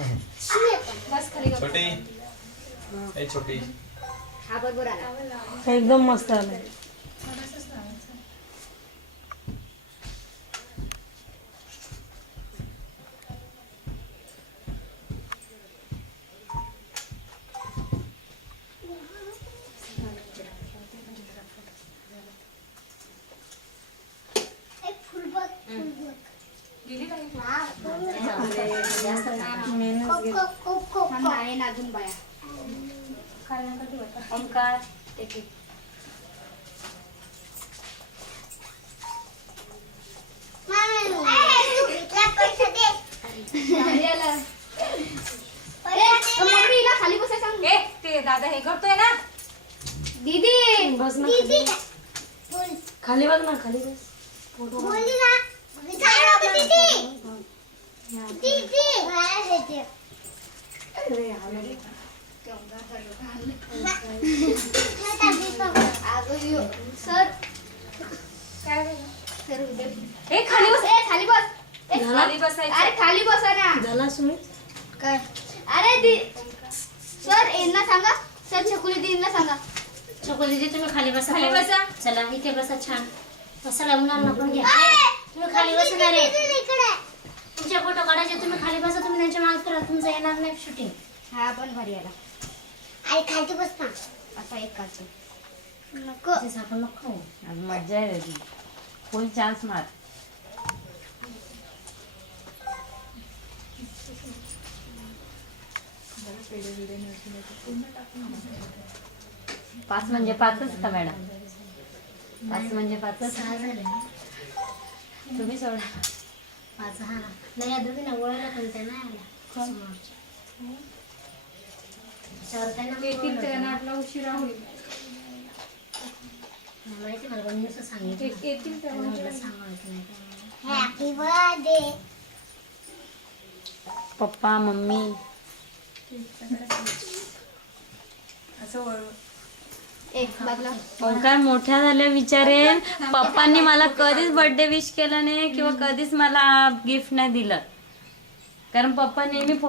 बस खाली छोटी ए छोटी हा बरोबर आला एकदम मस्त आलं. नाही नाजून बाया ओंकार खाली बसायला सांग. ते दादा हे करतोय ना दीदी बस ना खाली बस ना खाली बस. सर काय सर हे खाली बस खाली बस खाली बसायचं अरे खाली बसा ना झाला सुमित. काय अरे दी सर यांना सांगा सर छकुली दीदींना सांगा. छोकोलीजी तुम्ही खाली बसा. खाली बसा. चला इथे बसा छान. बसायला मुलांना पण घ्या. तुम्ही खाली बसणार आहे. तुमचे फोटो काढायचे तुम्ही खाली बसा. तुम्ही त्यांच्या मागे करा. तुमचं येणार नाही शूटिंग. हा पण भारी आला आई खाली बस ना. असा एक काच नको आपण नको. आज मज्जा आहे रे. फुल चान्स मार. पाच म्हणजे पाचच का मॅडम? पाच म्हणजे पाचच. 6 झाले ना. तुम्ही सोडा. 5 हा नाही या दोघींना ओळखला पण त्या नाही आल्या. समोरच्या. चार येतील त्यांना त्यांना उशिरा होईल माहिती मला कोणी असं सांगितलं. येतील त्यांना म्हटलं सांगायचं नाही काय. हॅपी बर्थडे पप्पा मम्मी एक बदला ओंकार मोठ्या झाल्या विचारेन पप्पांनी मला कधीच बर्थडे विश केला नाही किंवा कधीच मला गिफ्ट नाही दिलं कारण पप्पा नेहमी